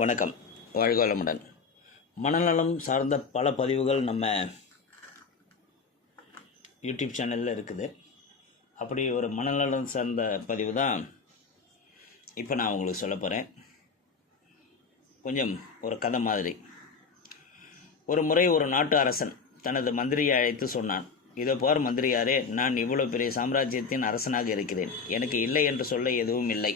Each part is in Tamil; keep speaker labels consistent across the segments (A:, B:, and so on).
A: வணக்கம். வாழ்க வளமுடன் மனநலம் சார்ந்த பல பதிவுகள் நம்ம யூடியூப் சேனலில் இருக்குது. அப்படி ஒரு மனநலம் சார்ந்த பதிவு தான் இப்போ நான் உங்களுக்கு சொல்ல போகிறேன் கொஞ்சம் ஒரு கதை மாதிரி. ஒரு முறை ஒரு நாட்டு அரசன் தனது மந்திரியை அழைத்து சொன்னான். இதோ பார் மந்திரியாரே நான் இவ்வளோ பெரிய சாம்ராஜ்யத்தின் அரசனாக இருக்கிறேன். எனக்கு இல்லை என்று சொல்ல எதுவும் இல்லை.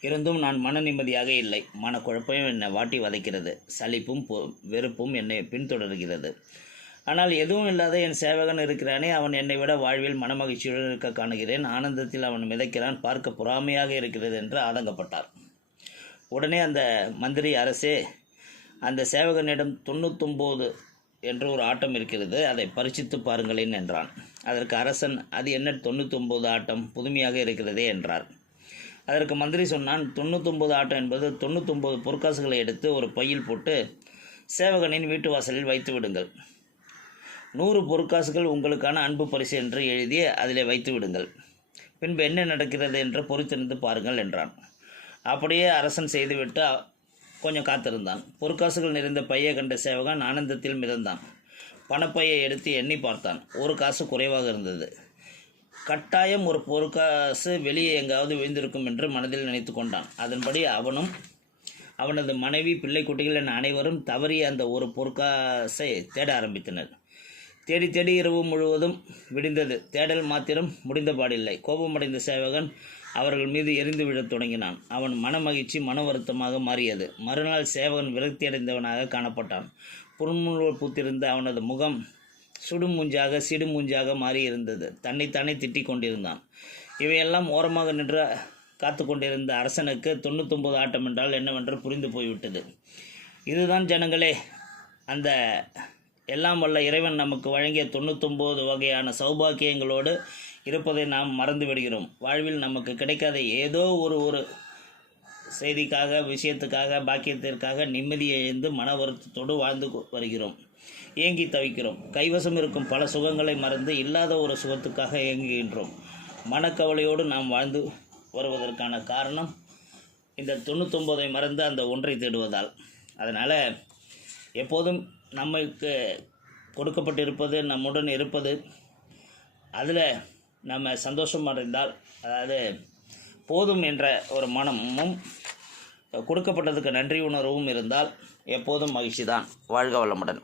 A: இருந்தும் நான் மன நிம்மதியாக இல்லை. மனக்குழப்பம் என்னை வாட்டி வதைக்கிறது. சலிப்பும் பொ- வெறுப்பும் என்னை பின்தொடர்கிறது. ஆனால் எதுவும் இல்லாத என் சேவகன் இருக்கிறானே அவன் என்னை விட வாழ்வில் மனமகிழ்ச்சியுடன் இருக்க காணுகிறேன். ஆனந்தத்தில் அவன் மிதக்கிறான். பார்க்க பொறாமையாக இருக்கிறது என்று ஆதங்கப்பட்டார். உடனே அந்த மந்திரி அரசே அந்த சேவகனிடம் தொண்ணூத்தொம்போது என்று ஒரு ஆட்டம் இருக்கிறது. அதை பரிசித்து பாருங்களேன் என்றான். அதற்கு அரசன் அது என்ன தொண்ணூத்தொம்போது ஆட்டம்? புதுமையாக இருக்கிறதே என்றார். அதற்கு மந்திரி சொன்னான் தொண்ணூத்தொம்பது ஆட்டம் என்பது தொண்ணூத்தொம்பது பொற்காசுகளை எடுத்து ஒரு பையில் போட்டு சேவகனின் வீட்டு வாசலில் வைத்து விடுங்கள். நூறு பொற்காசுகள் உங்களுக்கான அன்பு பரிசு என்று எழுதி அதிலே வைத்து விடுங்கள். பின்பு என்ன நடக்கிறது என்று பொறுத்திருந்து பாருங்கள் என்றான். அப்படியே அரசன் செய்துவிட்டு கொஞ்சம் காத்திருந்தான். பொற்காசுகள் நிறைந்த பையை கண்ட சேவகன் ஆனந்தத்தில் மிதந்தான். பணப்பையை எடுத்து எண்ணி பார்த்தான். ஒரு காசு குறைவாக இருந்தது. கட்டாயம் ஒரு பொற்காசு வெளியே எங்காவது விழுந்திருக்கும் என்று மனதில் நினைத்து கொண்டான். அதன்படி அவனும் அவனது மனைவி பிள்ளை குட்டிகள் என அனைவரும் தவறிய அந்த ஒரு பொற்காசை தேட ஆரம்பித்தனர். தேடி தேடி இரவு முழுவதும் விடிந்தது. தேடல் மாத்திரம் முடிந்தபாடில்லை. கோபமடைந்த சேவகன் அவர்கள் மீது எரிந்து விழத் தொடங்கினான். அவன் மனமகிழ்ச்சி மன வருத்தமாக மாறியது. மறுநாள் சேவகன் விரக்தியடைந்தவனாக காணப்பட்டான். புன்முறுவல் பூத்திருந்த அவனது முகம் சுடுமூஞ்சாக சிடுமூஞ்சாக மாறியிருந்தது. தன்னைத்தானே திட்டிக் கொண்டிருந்தான். இவையெல்லாம் ஓரமாக நின்று காத்து கொண்டிருந்த அரசனுக்கு தொண்ணூத்தொம்பது ஆட்டம் என்றால் என்னவென்று புரிந்து போய்விட்டது. இதுதான் ஜனங்களே அந்த எல்லாம் வல்ல இறைவன் நமக்கு வழங்கிய தொண்ணூத்தொம்பது வகையான சௌபாக்கியங்களோடு இருப்பதை நாம் மறந்து விடுகிறோம். வாழ்வில் நமக்கு கிடைக்காத ஏதோ ஒரு ஒரு செய்திக்காக விஷயத்துக்காக பாக்கியத்திற்காக நிம்மதியை இழந்து மன வருத்தத்தோடு வாழ்ந்து வருகிறோம். ஏங்கி தவிக்கிறோம். கைவசம் இருக்கும் பல சுகங்களை மறந்து இல்லாத ஒரு சுகத்துக்காக இயங்குகின்றோம் மனக்கவலையோடு நாம் வாழ்ந்து வருவதற்கான காரணம் இந்த தொண்ணூத்தொம்போதை மறந்து அந்த ஒன்றை தேடுவதால். அதனால் எப்போதும் நமக்கு கொடுக்கப்பட்டிருப்பது நம்முடன் இருப்பது அதில் நம்ம சந்தோஷம் அடைந்தால் அதாவது போதும் என்ற ஒரு மனமும் கொடுக்கப்பட்டதுக்கு நன்றி உணர்வும் இருந்தால் எப்போதும் மகிழ்ச்சி தான் வாழ்க வளமுடன்.